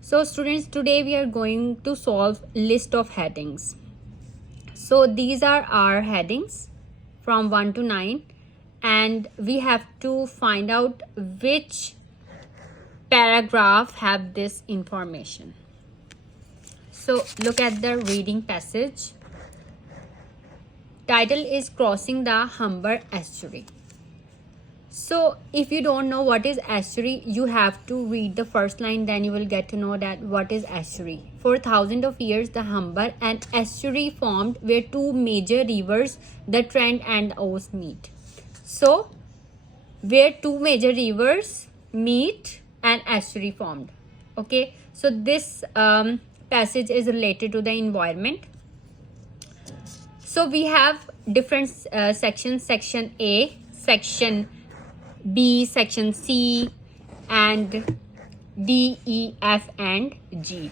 So students, today we are going to solve list of headings. So these are our headings from 1 to 9, and we have to find out which paragraph have this information. So look at the reading passage. Title is Crossing the Humber Estuary. So if you don't know what is estuary, you have to read the first line, then you will get to know that what is estuary. For thousands of years, the Humber and estuary formed where two major rivers, the Trent and the Ouse, meet. So where two major rivers meet, an estuary formed. Okay, so this passage is related to the environment. So we have different sections: section A, section B, section C, and D, E, F, and G.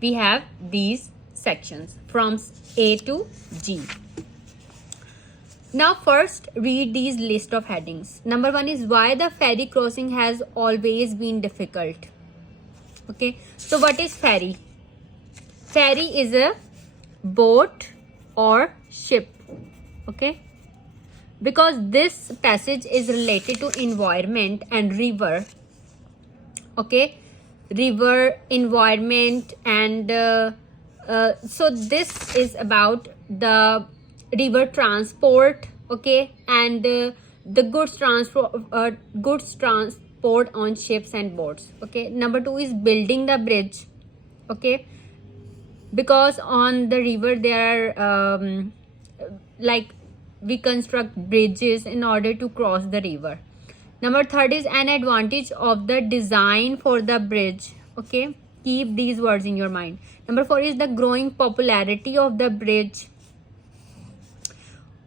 We have these sections from A to G. Now first read these list of headings. Number 1 is why the ferry crossing has always been difficult. Okay, so what is ferry? Ferry is a boat or ship. Okay, because this passage is related to environment and river. Okay, river, environment, and so this is about the river transport. Okay, and the goods transport on ships and boats. Okay, number 2 is building the bridge. Okay, because on the river there are like we construct bridges in order to cross the river. Number 3 is an advantage of the design for the bridge. Okay, keep these words in your mind. Number 4 is the growing popularity of the bridge.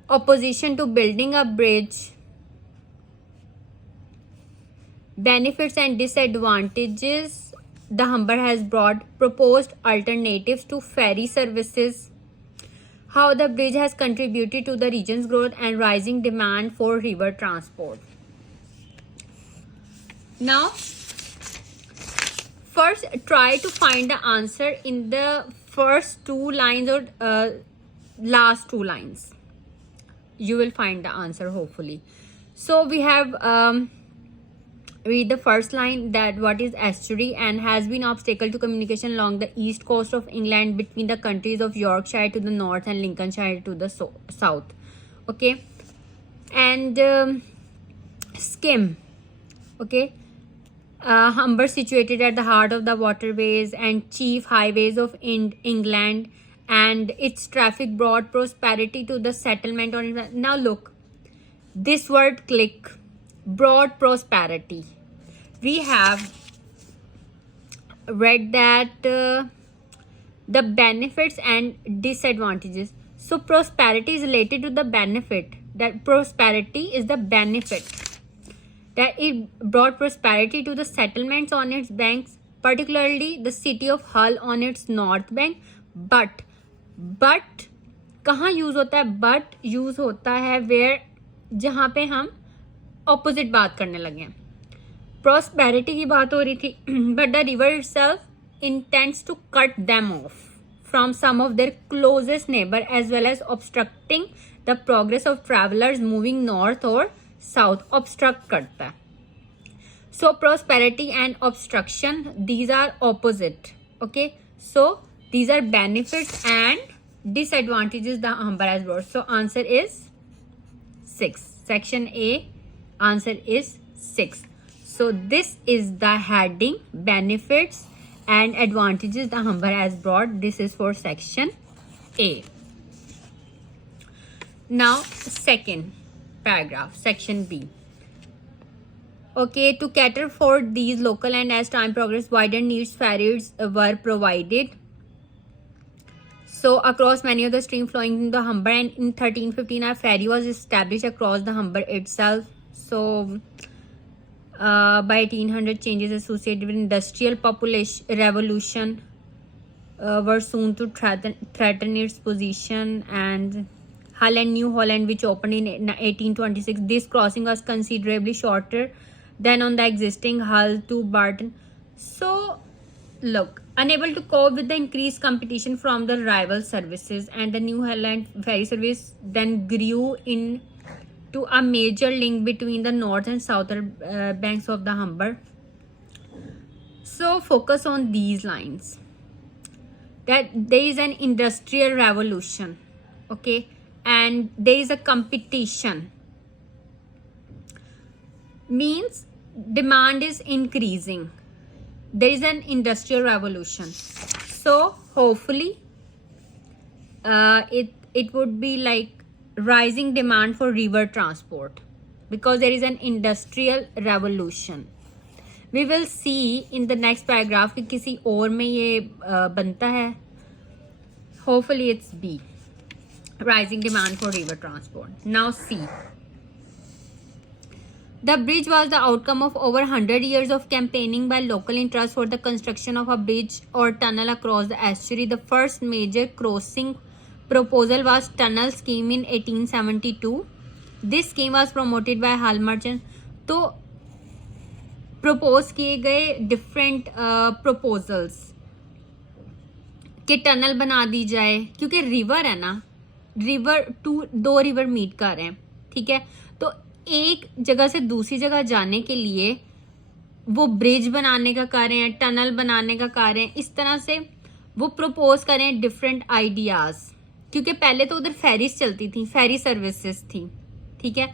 Opposition to building a bridge. Benefits and disadvantages the Humber has brought. Proposed alternatives to ferry services. How the bridge has contributed to the region's growth and rising demand for river transport. Now, first try to find the answer in the first 2 lines or last 2 lines. You will find the answer hopefully. So we have read the first line, that what is estuary and has been obstacle to communication along the east coast of England between the countries of Yorkshire to the north and Lincolnshire to the south. Okay, and skim. Okay, Humber situated at the heart of the waterways and chief highways of England, and its traffic brought prosperity to the settlement on England. Now look, this word click, brought prosperity. We have read that the benefits and disadvantages. So prosperity is related to the benefit. That prosperity is the benefit. That it brought prosperity to the settlements on its banks, particularly the city of Hull on its north bank. But कहाँ use होता है? But use होता है where, जहाँ पे हम opposite बात करने लगे हैं. प्रॉस्पेरिटी की बात हो रही थी, but the river itself intends to cut them off from some of their closest neighbour as well as obstructing the progress of travellers moving north और साउथ. ऑब्स्ट्रक्ट करता है. So prosperity and obstruction, these are opposite. Okay, so these are benefits and disadvantages the Humber has brought. So answer is 6. Section A, answer is 6. So this is the heading, benefits and advantages the Humber has brought. This is for section A. Now second paragraph, section B. Okay, to cater for these local and as time progressed, wider needs ferries were provided. So across many of the streams flowing in the Humber, and in 1315 a ferry was established across the Humber itself. So by 1800 changes associated with industrial population revolution were soon to threaten its position, and Hull and New Holland, which opened in 1826, this crossing was considerably shorter than on the existing Hull to Barton. So look, unable to cope with the increased competition from the rival services, and the New Holland ferry service then grew into a major link between the north and southern banks of the Humber. So focus on these lines, that there is an industrial revolution, okay, and there is a competition, means demand is increasing. There is an industrial revolution, so hopefully it would be like rising demand for river transport because there is an industrial revolution. We will see in the next paragraph कि किसी और में ये बनता है. Hopefully it's B, rising demand for river transport. Now C. The bridge was the outcome of over 100 years of campaigning by local interests for the construction of a bridge or tunnel across the estuary. The first major crossing proposal was tunnel scheme in 1872. This scheme was promoted by Hull Merchant. तो propose किए गए different proposals कि tunnel बना दी जाए, क्योंकि river है ना, river दो रिवर मीट कर रहे हैं, ठीक है, तो एक जगह से दूसरी जगह जाने के लिए वो ब्रिज बनाने का कर रहे हैं, टनल बनाने का कर रहे हैं, इस तरह से वो प्रपोज कर रहे हैं डिफरेंट आइडियाज. क्योंकि पहले तो उधर फेरीज चलती थी, फेरी सर्विसेज थी, ठीक है,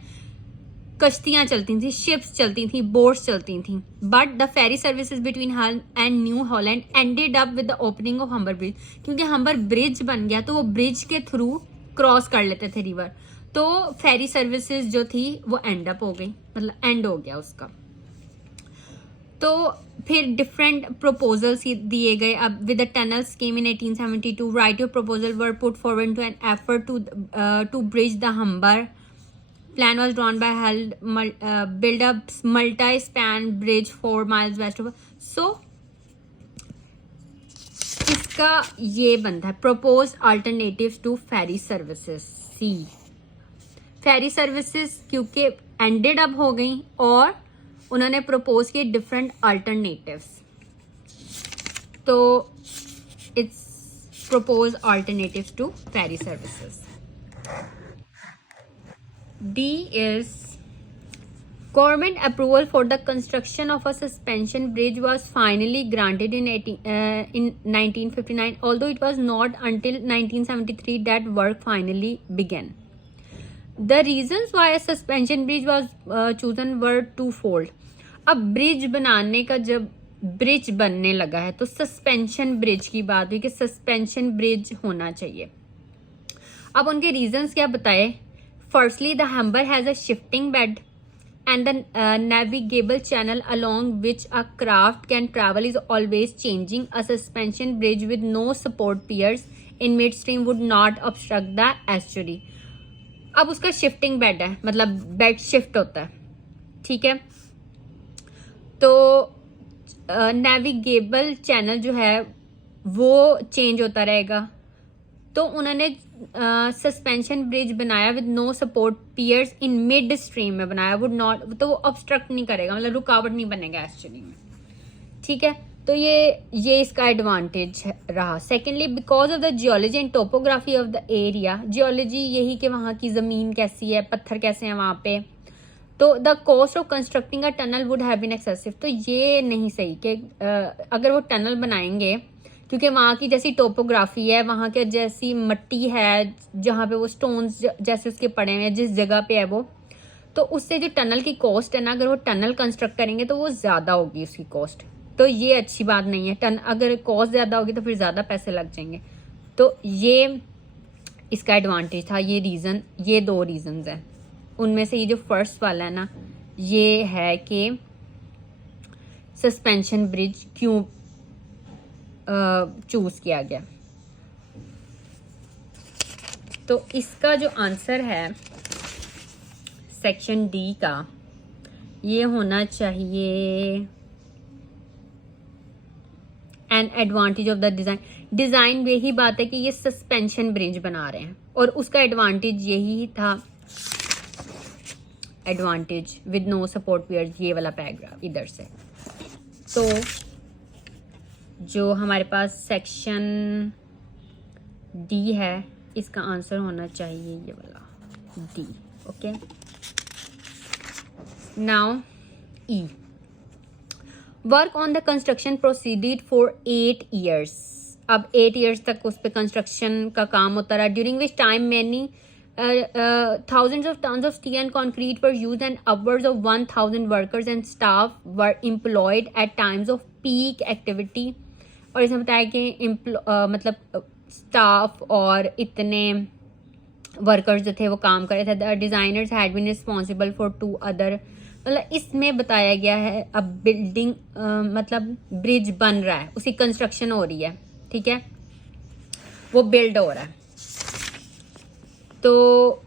कश्तियां चलती थी, शिप्स चलती थी, बोट्स चलती थी, but the ferry services between Hull and New Holland ended up with the opening of Humber Bridge. क्योंकि हम्बर ब्रिज बन गया तो वो ब्रिज के थ्रू क्रॉस कर लेते थे रिवर, तो फेरी सर्विसेज जो थी वो एंड अप हो गई, मतलब एंड हो गया उसका. तो फिर डिफरेंट प्रपोजल्स दिए गए. अब with the tunnel scheme in 1872 right of proposal were put forward to an effort to bridge the Humber. Plan was drawn by Hull, build a multi-span bridge 4 miles west of. So इसका ये बनता है proposed alternatives to ferry services. C. ferry services क्योंकि ended up हो गई और उन्होंने propose किए different alternatives. तो it's proposed alternatives to ferry services. D is government approval for the construction of a suspension bridge was finally granted in 1959, although it was not until 1973 that work finally began. The reasons why a suspension bridge was chosen were twofold. अब bridge बनाने का जब bridge बनने लगा है तो suspension bridge की बात हुई कि सस्पेंशन ब्रिज होना चाहिए. अब उनके रीजंस क्या बताए. Firstly, the Humber has a shifting bed and the navigable channel along which a craft can travel is always changing. A suspension bridge with no support piers in midstream would not obstruct the estuary. अब उसका shifting bed है, मतलब bed shift होता है, ठीक है, तो navigable channel जो है वो चेंज होता रहेगा. तो उन्होंने सस्पेंशन ब्रिज बनाया with no support piers in mid stream में बनाया, वुड नॉट, तो वो ऑब्स्ट्रक्ट नहीं करेगा, मतलब रुकावट नहीं बनेगा एस्चुअली में, ठीक है. तो ये इसका एडवांटेज रहा. Secondly, because of the geology and topography of the area. Geology यही कि वहाँ की ज़मीन कैसी है, पत्थर कैसे हैं वहाँ पे, तो the cost of constructing a tunnel would have been excessive. तो ये नहीं सही कि अगर वो टनल बनाएंगे, क्योंकि वहाँ की जैसी टोपोग्राफी है, वहाँ के जैसी मिट्टी है, जहाँ पे वो स्टोन्स जैसे उसके पड़े हैं, जिस जगह पे है वो, तो उससे जो टनल की कॉस्ट है ना, अगर वो टनल कंस्ट्रक्ट करेंगे तो वो ज़्यादा होगी उसकी कॉस्ट. तो ये अच्छी बात नहीं है. अगर कॉस्ट ज़्यादा होगी तो फिर ज़्यादा पैसे लग जाएंगे. तो ये इसका एडवांटेज था. ये 2 रीज़न्स हैं. उनमें से ये जो फर्स्ट वाला है ना, ये है कि सस्पेंशन ब्रिज क्यों चूज किया गया. तो इसका जो आंसर है सेक्शन डी का, ये होना चाहिए an advantage of the design. यही बात है कि ये सस्पेंशन ब्रिज बना रहे हैं और उसका एडवांटेज यही था, advantage with no support piers, ये वाला पैराग्राफ इधर से. तो जो हमारे पास सेक्शन डी है, इसका आंसर होना चाहिए ये वाला D. Okay, now E, work on the construction proceeded for 8 years। अब 8 years तक उस पर कंस्ट्रक्शन का काम होता रहा, during which time many thousands of tons of steel and concrete were used and upwards of 1000 workers and staff were employed at times of peak activity। और इसमें बताया कि मतलब स्टाफ और इतने वर्कर्स जो थे वो काम कर रहे थे। Designers had been responsible for 2 other, मतलब इसमें बताया गया है अब बिल्डिंग मतलब ब्रिज बन रहा है, उसकी कंस्ट्रक्शन हो रही है, ठीक है, वो बिल्ड हो रहा है, तो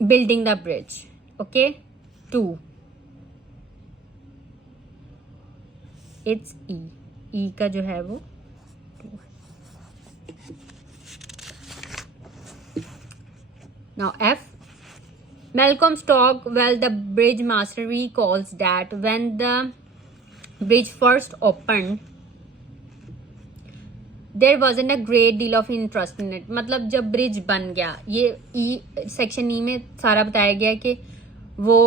building the bridge. Okay, 2 it's E का जो है वो 2। Now F, Malcolm Stockwell, the bridge master, recalls that when the bridge first opened, there wasn't a great deal of interest in it। मतलब जब ब्रिज बन गया, ये सेक्शन ई में सारा बताया गया कि वो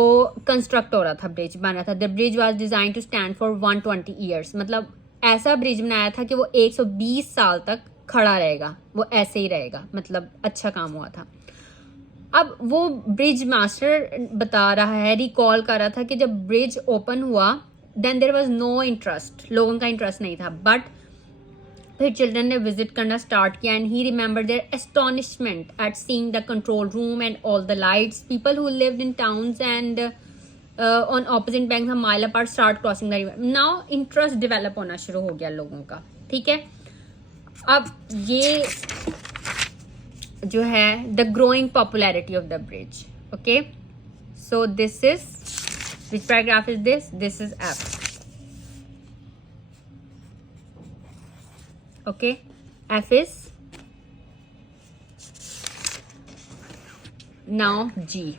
कंस्ट्रक्ट हो रहा था, ब्रिज बन रहा था। The bridge was design to stand for 120 years, मतलब ऐसा ब्रिज बनाया था कि वो 120 साल तक खड़ा रहेगा, वो ऐसे ही रहेगा, मतलब अच्छा काम हुआ था। अब वो ब्रिज मास्टर बता रहा है, रिकॉल कर रहा था कि जब ब्रिज ओपन हुआ then there was no interest, लोगों का इंटरेस्ट नहीं था, बट फिर चिल्ड्रन ने विजिट करना स्टार्ट किया and he remember their astonishment at seeing the control room and all the lights. People who lived in towns and on opposite bank mile apart start crossing the river. Now interest develop होना शुरू हो गया लोगों का, ठीक है। अब ये जो है the growing popularity of the bridge. Okay, so this is which paragraph is this is F. Okay, F is now G.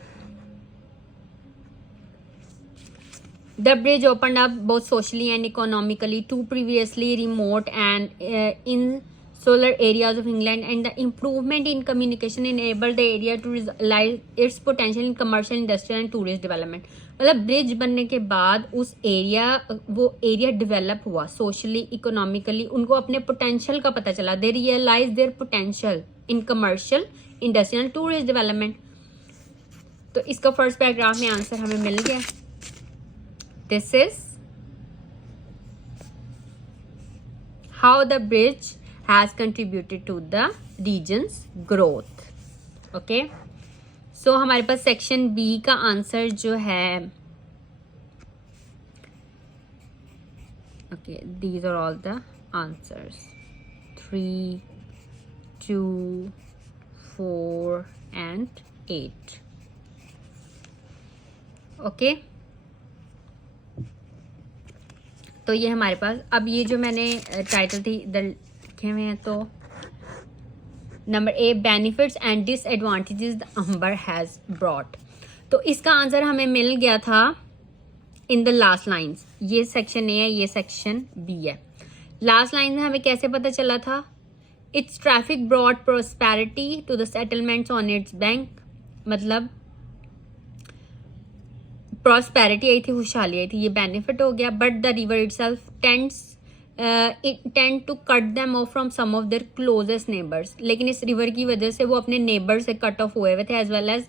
The bridge opened up both socially and economically to previously remote and insular areas of England, and the improvement in communication enabled the area to realize its potential in commercial, industrial and tourist development। मतलब bridge बनने के बाद वो area develop हुआ socially, economically, उनको अपने potential का पता चला। They realise their potential in commercial, industrial and tourist development. तो इसका फर्स्ट पैराग्राफ में आंसर हमें मिल गया। This is how the bridge has contributed to the region's growth। Okay, so हमारे पास सेक्शन बी का आंसर जो है, okay, these are all the answers 3, 2, 4 and 8। Okay, तो ये हमारे पास, अब ये जो मैंने टाइटल थी इधर लिखे हुए हैं, तो number A, benefits and disadvantages the Humber has brought. तो इसका आंसर हमें मिल गया था इन द लास्ट लाइंस। ये सेक्शन ए है, ये सेक्शन बी है। लास्ट लाइन में हमें कैसे पता चला था? It's traffic brought prosperity to the settlements on its bank, मतलब प्रॉस्पेरिटी आई थी, खुशहाली आई थी, ये बेनिफिट हो गया। But the river itself tend to cut them off from some of their closest neighbours, लेकिन इस रिवर की वजह से वो अपने नेबर से कट ऑफ हुए थे, as well as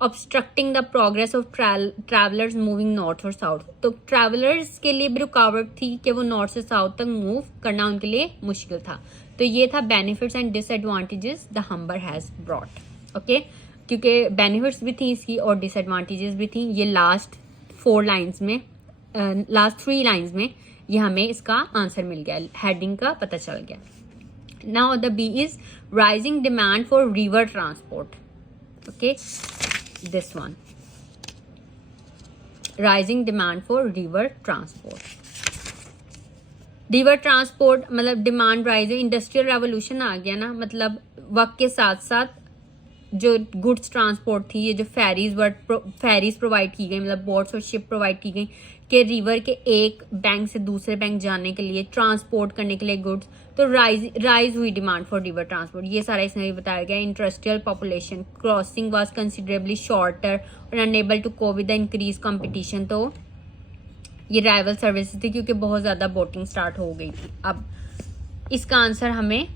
obstructing the progress of travellers moving north और साउथ। तो ट्रैवलर्स के लिए भी रुकावट थी कि वो नॉर्थ से साउथ तक मूव करना उनके लिए मुश्किल था। तो ये था benefits and disadvantages the हम्बर has brought. Okay, क्योंकि बेनिफिट्स भी थी इसकी और डिसएडवांटेजेस भी थी। ये लास्ट 4 लाइन्स में, लास्ट 3 लाइन्स में ये हमें इसका आंसर मिल गया, हेडिंग का पता चल गया। Now the B is rising demand for river transport. Okay, this one, rising demand for river transport. River transport मतलब डिमांड राइज, इंडस्ट्रियल रेवोल्यूशन आ गया ना, मतलब वक्त के साथ साथ जो गुड्स ट्रांसपोर्ट थी, ये जो फेरीज प्रोवाइड की गई, मतलब बोट्स और शिप प्रोवाइड की गई, कि रिवर के एक बैंक से दूसरे बैंक जाने के लिए, ट्रांसपोर्ट करने के लिए गुड्स, तो राइज हुई डिमांड फॉर रिवर ट्रांसपोर्ट, ये सारा इसमें भी बताया गया। Industrial population crossing was considerably shorter और unable to cope with the increase competition, तो ये राइवल सर्विसेज थी क्योंकि बहुत ज़्यादा बोटिंग स्टार्ट हो गई थी। अब इसका आंसर हमें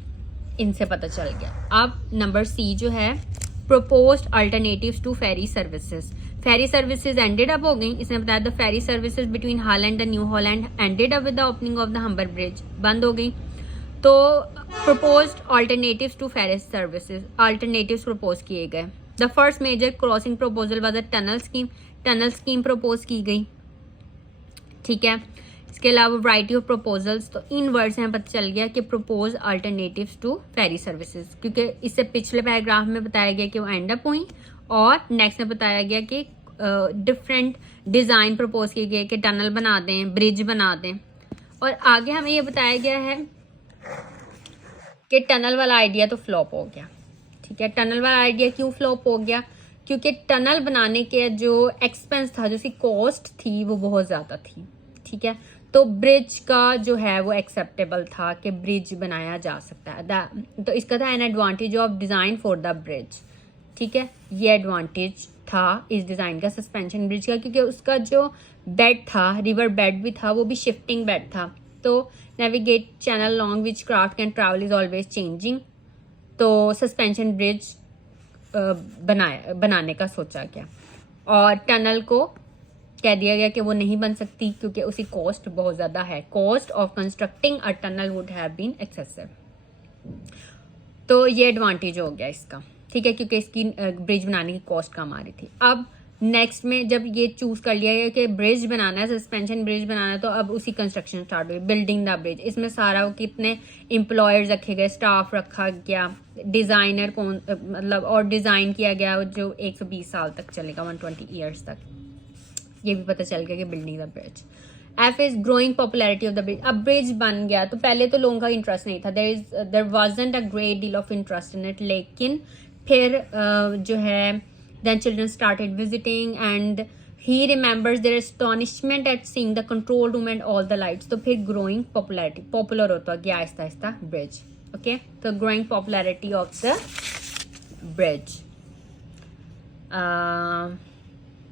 इनसे पता चल गया। अब नंबर सी जो है, proposed alternatives to ferry services. Ferry services ended up हो गई। इसने बताया the ferry services between Hull and the New Holland ended up with the opening of the Humber Bridge, बंद हो गई। तो proposed alternatives to ferry services, alternatives propose किए गए। The first major crossing proposal was a tunnel scheme, tunnel scheme propose की गई, ठीक है। इसके अलावा वैरायटी ऑफ प्रपोजल्स, तो इन वर्ड से हमें पता चल गया कि propose alternatives to ferry services, क्योंकि इससे पिछले पैराग्राफ में बताया गया कि वो एंड अप हुई, और नेक्स्ट में बताया गया कि डिफरेंट डिज़ाइन प्रपोज किए गए कि टनल बना दें, ब्रिज बना दें, और आगे हमें ये बताया गया है कि टनल वाला आइडिया तो फ्लॉप हो गया, ठीक है। टनल वाला आइडिया क्यों फ्लॉप हो गया? क्योंकि टनल बनाने के जो एक्सपेंस था, जो उसकी कॉस्ट थी, वो बहुत ज़्यादा थी, ठीक है। तो ब्रिज का जो है वो एक्सेप्टेबल था कि ब्रिज बनाया जा सकता है। तो इसका था an advantage of design for the bridge, ठीक है। ये एडवांटेज था इस डिज़ाइन का सस्पेंशन ब्रिज का, क्योंकि उसका जो बेड था, रिवर बेड भी था, वो भी शिफ्टिंग बेड था। तो navigate channel long which craft can travel is always changing, तो सस्पेंशन ब्रिज बनाने का सोचा गया, और टनल को कह दिया गया कि वो नहीं बन सकती क्योंकि उसकी कॉस्ट बहुत ज़्यादा है। Cost of constructing a tunnel would have been excessive, तो ये एडवांटेज हो गया इसका, ठीक है, क्योंकि इसकी ब्रिज बनाने की कॉस्ट कम आ रही थी। अब नेक्स्ट में जब ये चूज कर लिया गया कि ब्रिज बनाना है, सस्पेंशन ब्रिज बनाना है, तो अब उसी कंस्ट्रक्शन स्टार्ट हुई, बिल्डिंग द ब्रिज। इसमें सारा वो कितने एम्प्लॉयर्स रखे गए, स्टाफ रखा गया, डिज़ाइनर कौन, मतलब, और डिज़ाइन किया गया जो 120 साल तक चलेगा, 120 ईयर्स तक। ये भी पता चल गया कि building the bridge. F is growing popularity of the bridge. अब ब्रिज बन गया तो पहले तो लोगों का इंटरेस्ट नहीं था, there wasn't a great deal of interest in it, लेकिन फिर जो है then children started visiting and he remembers their astonishment at seeing the control room and all the lights. तो फिर ग्रोइंग पॉपुलैरिटी, पॉपुलर होता गया आहिस्ता आहिस्ता ब्रिज, ओके। तो growing popularity of the bridge,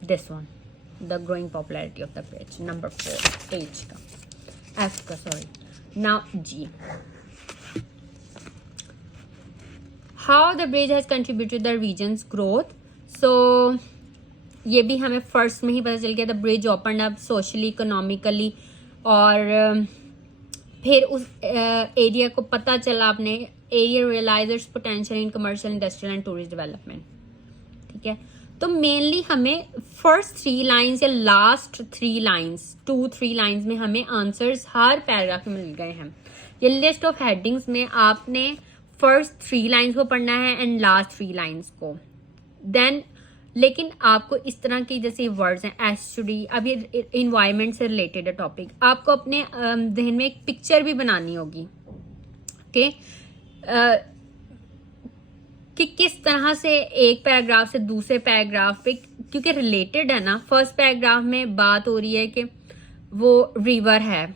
this one, the growing popularity of the bridge, number 4 H का, F का, sorry। now G, how the bridge has contributed to the region's growth। so ये भी हमें first में ही पता चल गया, the bridge opened up socially, economically, और फिर उस एरिया को पता चला, अपने area realises potential in commercial, industrial and tourist development, ठीक है। तो मेनली हमें फर्स्ट 3 लाइन्स या लास्ट 3 लाइन्स, 2-3 लाइन्स में हमें आंसर्स हर पैराग्राफ में मिल गए हैं। ये लिस्ट ऑफ हेडिंग्स में आपने फर्स्ट 3 लाइन्स को पढ़ना है एंड लास्ट 3 लाइन्स को, देन लेकिन आपको इस तरह की जैसे वर्ड्स हैं एस्टडी, अब ये इन्वायरमेंट से रिलेटेड है टॉपिक, आपको अपने जहन में एक पिक्चर भी बनानी होगी, ओके, कि किस तरह से एक पैराग्राफ से दूसरे पैराग्राफ पे, क्योंकि रिलेटेड है ना। फर्स्ट पैराग्राफ में बात हो रही है कि वो रिवर है,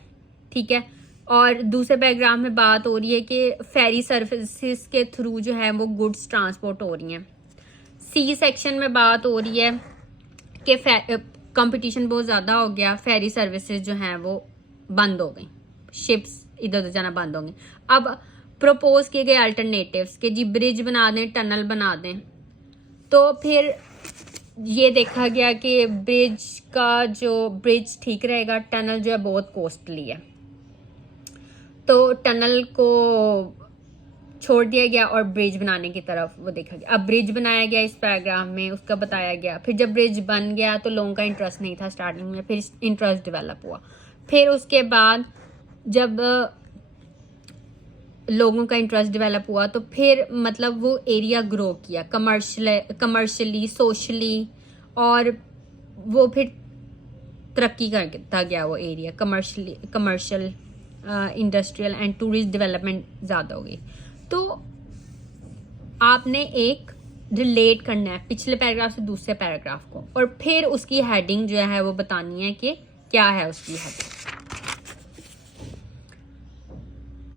ठीक है, और दूसरे पैराग्राफ में बात हो रही है कि फेरी सर्विसेज के थ्रू जो है वो गुड्स ट्रांसपोर्ट हो रही हैं। सी सेक्शन में बात हो रही है कि कंपटीशन बहुत ज़्यादा हो गया, फेरी सर्विसेज जो हैं वो बंद हो गई, शिप्स इधर उधर जाना बंद हो गई। अब प्रपोज किए गए अल्टरनेटिव्स कि जी ब्रिज बना दें, टनल बना दें, तो फिर ये देखा गया कि ब्रिज ठीक रहेगा, टनल जो है बहुत कॉस्टली है, तो टनल को छोड़ दिया गया और ब्रिज बनाने की तरफ वो देखा गया। अब ब्रिज बनाया गया इस पैराग्राफ में, उसका बताया गया। फिर जब ब्रिज बन गया तो लोगों का इंटरेस्ट नहीं था स्टार्टिंग में, फिर इंटरेस्ट डेवलप हुआ। फिर उसके बाद जब लोगों का इंटरेस्ट डेवलप हुआ तो फिर मतलब वो एरिया ग्रो किया कमर्शियली, सोशली, और वो फिर तरक्की करता गया वो area, commercial, industrial and tourist development ज़्यादा हो गई। तो आपने एक रिलेट करना है पिछले पैराग्राफ से दूसरे पैराग्राफ को, और फिर उसकी हेडिंग जो है वो बतानी है कि क्या है उसकी हद।